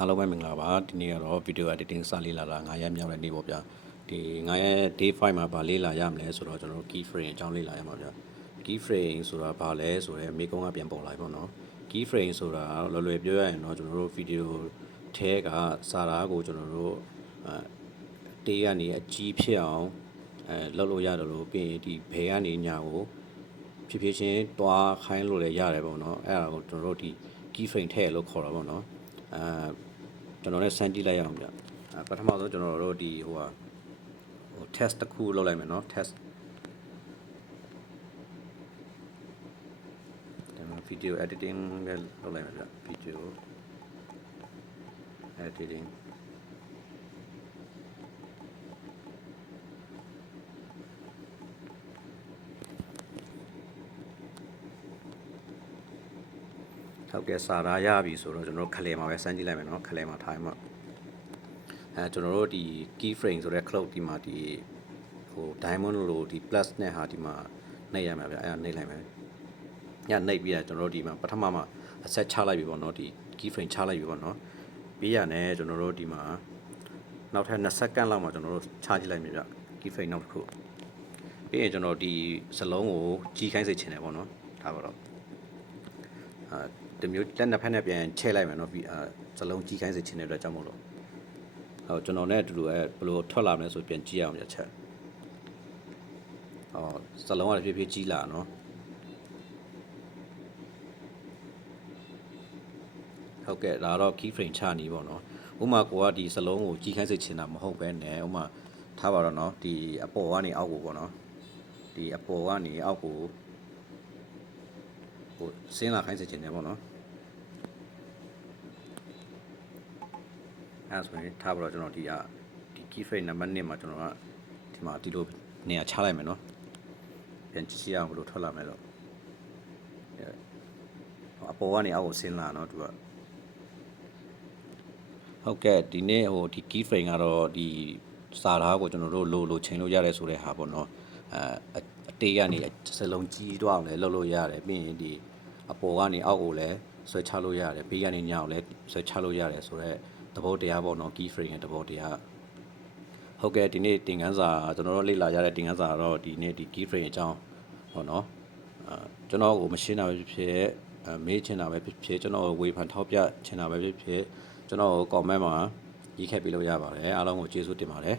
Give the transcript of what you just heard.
အားလုံးပဲမင်္ဂလာပါဒီနေ့ကတော့ video editing စလေးလာတာ9ရက်မြောက်တဲ့နေ့ပေါ့ဗျာဒီ9ရက် day 5မှာဗာလေးလာရမလဲဆိုတော့ကျွန်တော်တို့ key frame အကြောင်းလေးလာရမှာဗျာ key frame ဆိုတာဘာလဲဆိုတော့မိကုန်းကပြန်ပေါ်လာပြီပေါ့နော် key frame ဆိုတာလွယ်လွယ်ပြောရရင်တော့ကျွန်တော်တို့ video ထဲကစာသားကိုကျွန်တော်တို့တေးကနေအကြီးဖြစ်အောင်လုပ်လို့ရတယ်လို့ပြီးရင်ဒီဘယ်ကနေညာကိုဖြစ်ဖြစ်ချင်းတွားခိုင်းလို့လည်းရတယ်ပေါ့နော်အဲ့ဒါကိုကျွန်တော်တို့ဒီ key frame ထဲလို့ခေါ်တာပေါ့နော်ကျွန်တော်လည်းစမ်းကြည့်လိုက်ရအောင်ဗျပထမဆုံးကျွန်တော်တို့ဒီဟို test တစ်ခုလုပ်လိုက်မယ်နော် test ဒီမှာ video editing လည်းလုပ်လိုက်မယ်ဗျ video editingဟုတ်ကဲ့စာသားရပြီဆိုတော့ကျွန်တော်တို့ခလဲမှာပဲစမ်းကြည့်လိုက်မယ်နော်ခလဲမှာထားမှာကျွန်တော်တို့ဒီ key frame ဆိုတဲ့ cloud ဒီမှာဒီဟို diamond လို့ဒီ plus နဲ့ဟာဒီမှာနှိပ်ရမှာဗျအဲ့ဒါနှိပ်လိုက်မယ်ညနှိပ်ပြီးတော့ကျွန်တော်တို့ဒီမှာပထမမှာအဆက်ချလိုက်ပြီပေါ့နော်ဒီ key frame ချလိုက်ပြီပေါ့နော်ပြီးရနဲ့ကျွန်တော်တို့ဒီမှာနောက်ထပ်20စက္ကန့်လောက်မှာကျွန်တော်တို့ချကြည့်လိုက်မယ်ဗျ key frame နောက်တစ်ခုပြီးရင်ကျွန်တော်ဒီစလုံးကိုကြီးခိုင်းစေချင်တယ်ပေါ့နော်ဒါပါတော့ဒီမျိုးလက်နှစ်ဖက်နဲ့ပြန်ချဲလိုက်မယ်နော်ပြီးစလုံးကြီးခိုင်းစေချင်တဲ့အတွက်ကြောင့်မို့လို့ဟုတ်ကျွန်တော်နဲ့အတူတူဘယ်လိုထွက်လာမလဲဆိုပြန်ကြည့်ရအောင်တစ်ချက်စလုံးကဖြည်းဖြည်းကြီးလာနော်ဟုတ်ကဲ့ဒါတော့ key frame ချနေပေါ့နော်ဥမာကိုကဒီစလုံးကိုကြီးခိုင်းစေချင်တာမဟုတ်ပဲနဲ့ဥမာထားပါတော့နော်ဒီအပေါ်ကနေအောက်ကိုပေါ့နော်ဒီအပေါ်ကနေအောက်ကိုဟိုဆင်းလာခိုင်းစေချင်တယ်ပေါ့နော်အဲ့ဆိုရင်ထားပါတော့ကျွန်တော်ဒီ key frame နံပါတ်1မှာကျွန်တော်ကဒီမှာဒီလိုနေရာချလိုက်မယ်နော်ပြန်ကြည့်ရအောင်ဘယ်လိုထွက်လာမလဲတော့အပေါ်ကနေအောက်ကိုဆင်းလာနော်သူကဟုတ်ကဲ့ဒီနေ့ဟိုဒီ key frame ကတော့ဒီစာသားကိုကျွန်တော်တို့လိုချိန်လို့ရတယ်ဆိုတဲ့ဟာပေါ့နော်အတေးကနေစလုံးကြီးတော့လည်းလုပ်လို့ရတယ်ပြီးရင်ဒီအပေါ်ကနေအောက်ကိုလည်းဆွဲချလို့ရတယ်ဘေးကနေညောက်လည်းဆွဲချလို့ရတယ်ဆိုတော့သဘောတရားပေါ့နော် key frame ရဲ့သဘောတရားဟုတ်ကဲ့ဒီနေ့တင်ခန်းစာကျွန်တော်တို့လေ့လာရတဲ့တင်ခန်းစာတော့ဒီနေ့ဒီ key frame အကြောင်းပေါ့နော်ကျွန်တော်ကိုမရှင်းတာပဲဖြစ်ဖြစ်မေးချင်တာပဲဖြစ်ဖြစ်ကျွန်တော်ကိုဝေဖန်ထောက်ပြချင်တာပဲဖြစ်ဖြစ်ကျွန်တော်ကို comment မှာရေးခဲ့ပေးလို့ရပါတယ်အားလုံးကိုကျေးဇူးတင်ပါတယ်